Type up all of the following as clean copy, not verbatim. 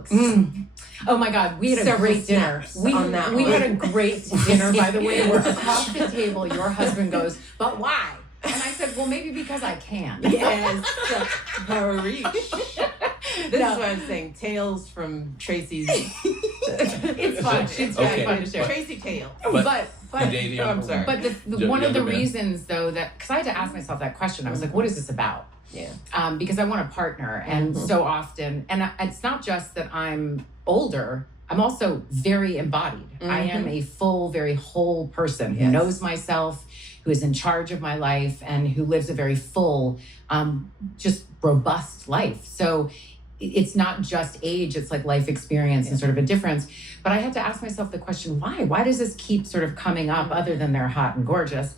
looks. Oh my God, we had a great dinner. We had a great dinner, by the way, where across the table, your husband goes, "But why?" And I said, "Well, maybe because I can." Yes, Marie. This is what I'm saying. Tales from Tracee's. It's fun. It's very fun to share. Tracee tales. But I'm sorry. But one of the reasons, though, that because I had to ask myself that question, I was like, "What is this about?" Yeah. Because I want a partner, and so often, and it's not just that I'm older. I'm also very embodied. I am a full, very whole person who knows myself, who is in charge of my life, and who lives a very full, just robust life. So it's not just age, it's like life experience and sort of a difference. But I had to ask myself the question, why? Why does this keep sort of coming up other than they're hot and gorgeous?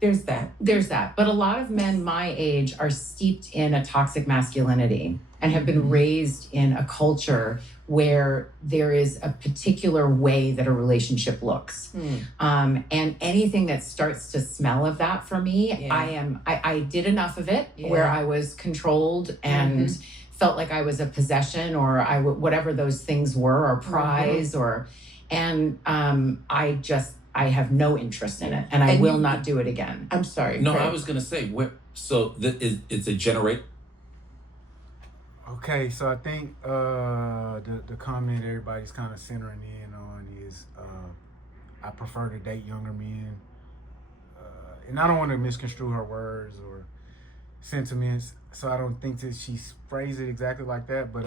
There's that. But a lot of men my age are steeped in a toxic masculinity and have been raised in a culture where there is a particular way that a relationship looks. And anything that starts to smell of that for me, I did enough of it where I was controlled and felt like I was a possession or whatever those things were, or prize, I have no interest in it, and I will not do it again. I'm sorry. No, I was gonna say, it's a generate. Okay, so I think the comment everybody's kind of centering in on is I prefer to date younger men, and I don't want to misconstrue her words or sentiments, so I don't think that she phrased it exactly like that, but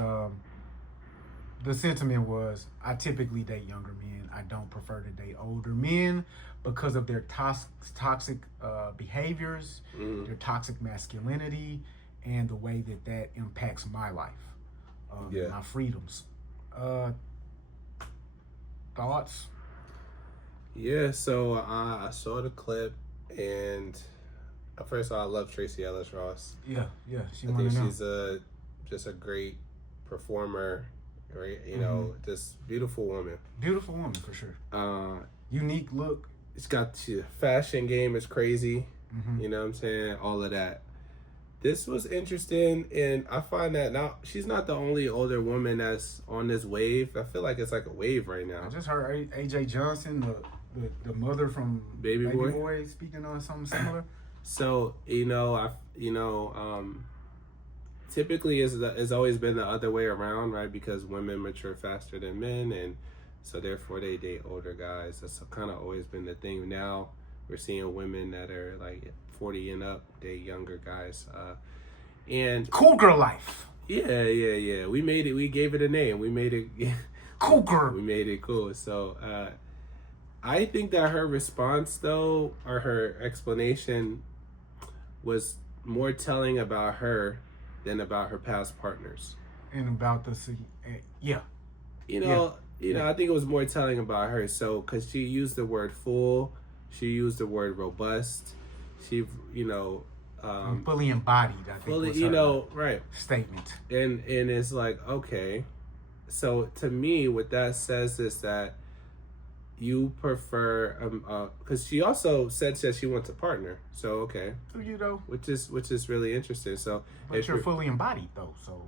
the sentiment was, I typically date younger men. I don't prefer to date older men because of their toxic behaviors, their toxic masculinity, and the way that impacts my life, my freedoms. Thoughts? Yeah, so I saw the clip, and first of all, I love Tracee Ellis Ross. Yeah, I think she's just a great performer, right? You know, just beautiful woman. Beautiful woman for sure. Unique look. It's got the fashion game is crazy. You know what I'm saying? All of that. This was interesting, and I find that now she's not the only older woman that's on this wave. I feel like it's like a wave right now. I just heard AJ Johnson, the mother from Baby Boy, speaking on something similar. So typically it's always been the other way around, right? Because women mature faster than men, and so therefore they date older guys. That's kind of always been the thing. Now we're seeing women that are like 40 and up date younger guys, and cool girl life. Yeah. We made it. We gave it a name. We made it cool girl. We made it cool. So I think that her response, though, or her explanation, was more telling about her than about her past partners. And about the I think it was more telling about her. So, because she used the word full, she used the word robust. She, fully embodied. I think fully, was her right statement. And it's like, okay, so to me, what that says is that you prefer because she also said that she wants a partner. So okay, which is really interesting. So but you're fully embodied though, so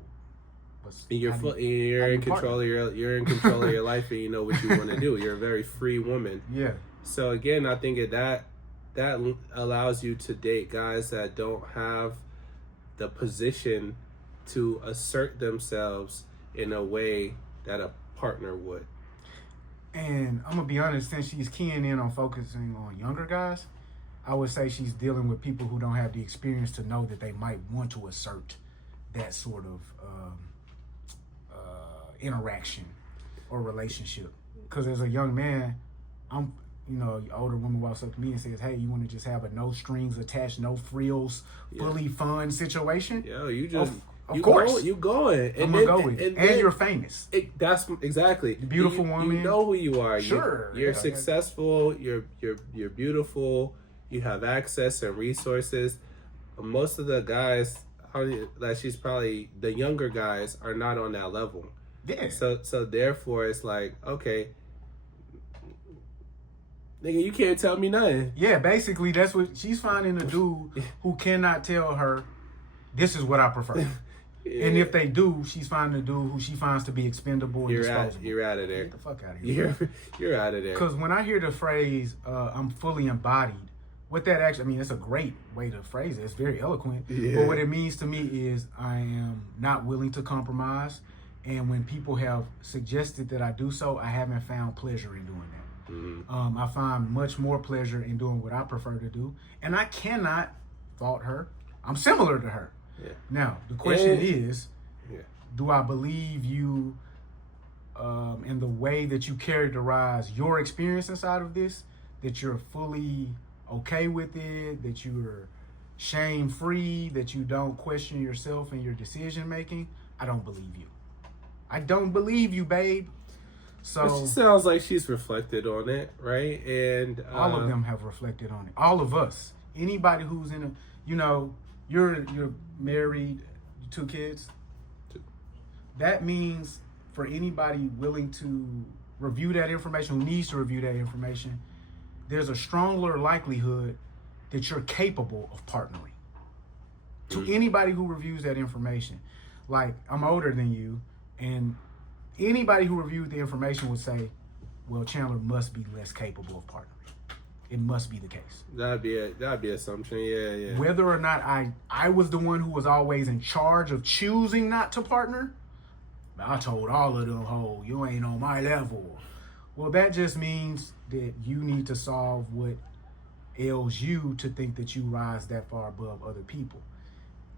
you're in control of your life, and you know what you want to do. You're a very free woman. Yeah. So again, I think that allows you to date guys that don't have the position to assert themselves in a way that a partner would. And I'm gonna be honest, since she's keying in on focusing on younger guys, I would say she's dealing with people who don't have the experience to know that they might want to assert that sort of interaction or relationship. Because as a young man, an older woman walks up to me and says, "Hey, you want to just have a no strings attached, no frills, fully fun situation?" Yo, you just. Of course. You going. I'm going to go with it. And you're famous. That's exactly. The beautiful woman. You know who you are. Sure. You're successful. You're beautiful. You have access and resources. Most of the guys, like she's probably, the younger guys are not on that level. Yeah. So therefore it's like, okay, nigga, you can't tell me nothing. Yeah, basically that's what she's finding, a dude who cannot tell her, this is what I prefer. Yeah. And if they do, she's finding a dude who she finds to be expendable and disposable. You're out of there. Get the fuck out of here. You're out of there. Because when I hear the phrase, I'm fully embodied, what that actually, I mean, it's a great way to phrase it. It's very eloquent. Yeah. But what it means to me is I am not willing to compromise. And when people have suggested that I do so, I haven't found pleasure in doing that. Mm-hmm. I find much more pleasure in doing what I prefer to do. And I cannot fault her. I'm similar to her. Yeah. Now, the question is, yeah. do I believe you in the way that you characterize your experience inside of this, that you're fully okay with it, that you're shame-free, that you don't question yourself and your decision-making? I don't believe you. I don't believe you, babe. So But she sounds like she's reflected on it, right? And all of them have reflected on it. All of us. Anybody who's in a, you know, you're married, 2 kids. That means for anybody willing to review that information, who needs to review that information, there's a stronger likelihood that you're capable of partnering. To anybody who reviews that information, like, I'm older than you, and anybody who reviewed the information would say, well, Chandler must be less capable of partnering. It must be the case. that'd be assumption. Yeah. Whether or not I was the one who was always in charge of choosing not to partner, I told all of them, "Oh, you ain't on my level." Well, that just means that you need to solve what ails you to think that you rise that far above other people.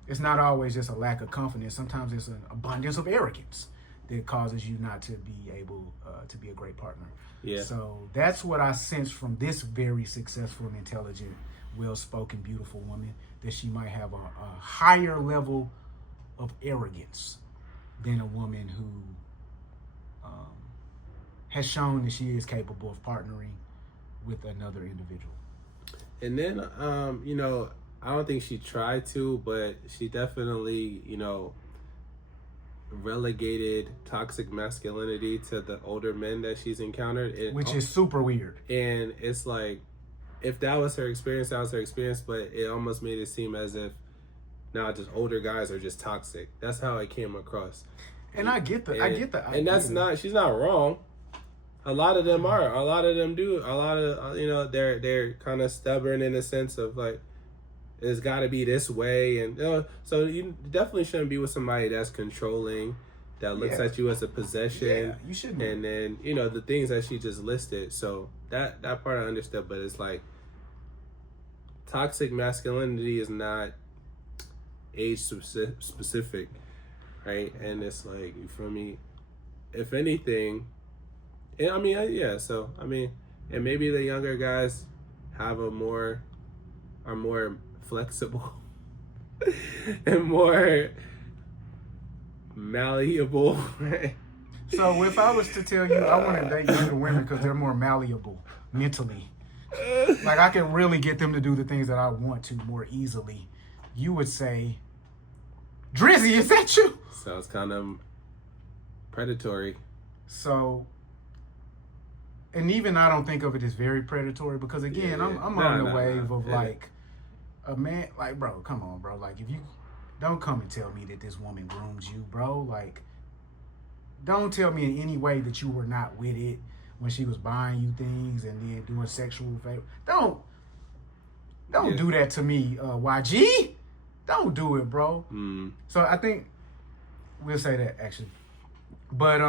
It's not always just a lack of confidence. Sometimes it's an abundance of arrogance that causes you not to be able to be a great partner. Yeah. So that's what I sense from this very successful and intelligent, well-spoken, beautiful woman, that she might have a higher level of arrogance than a woman who has shown that she is capable of partnering with another individual. And then, you know, I don't think she tried to, but she definitely, you know, relegated toxic masculinity to the older men that she's encountered. Which is super weird. And it's like, if that was her experience, that was her experience, but it almost made it seem as if now just older guys are just toxic. That's how it came across. And I get the and that's not, she's not wrong. A lot of them are. A lot of them do. A lot of, you know, they're kind of stubborn in a sense of like, it's got to be this way. And, you know, so you definitely shouldn't be with somebody that's controlling, that looks at you as a possession. Yeah, you shouldn't. And then, you know, the things that she just listed. So that part I understood, but it's like, toxic masculinity is not age specific, right? And it's like, you feel me? If anything, I mean, yeah. So I mean, and maybe the younger guys are more flexible and more malleable. Right? So if I was to tell you I want to date younger women because they're more malleable mentally, like I can really get them to do the things that I want to more easily, you would say, Drizzy, is that you? Sounds kind of predatory. So, and even I don't think of it as very predatory because again, I'm on the wave of like a man, like, bro, come on, bro. Like, if you don't come and tell me that this woman groomed you, bro. Like, don't tell me in any way that you were not with it when she was buying you things and then doing sexual favor. Don't do that to me, YG. Don't do it, bro. So I think we'll say that actually. But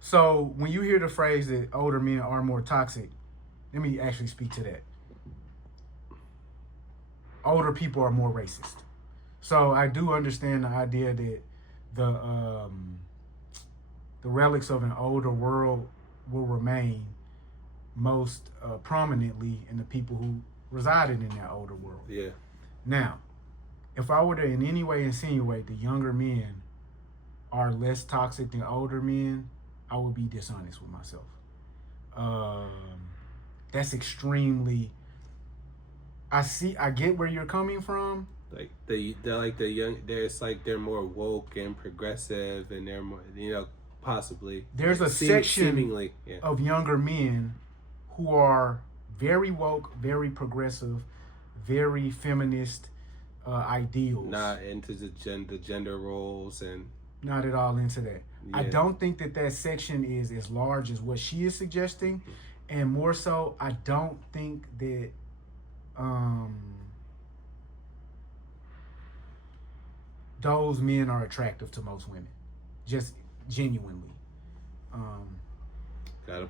so when you hear the phrase that older men are more toxic, let me actually speak to that. Older people are more racist. So I do understand the idea that the relics of an older world will remain most prominently in the people who resided in that older world. Yeah. Now, if I were to in any way insinuate that younger men are less toxic than older men, I would be dishonest with myself. That's extremely. I get where you're coming from. Like the young, it's like they're more woke and progressive, and they're more, you know, possibly. There's a section of younger men who are very woke, very progressive, very feminist, ideals. Not into the gender roles and not at all into that. Yeah. I don't think that section is as large as what she is suggesting, and more so, I don't think that those men are attractive to most women, just genuinely.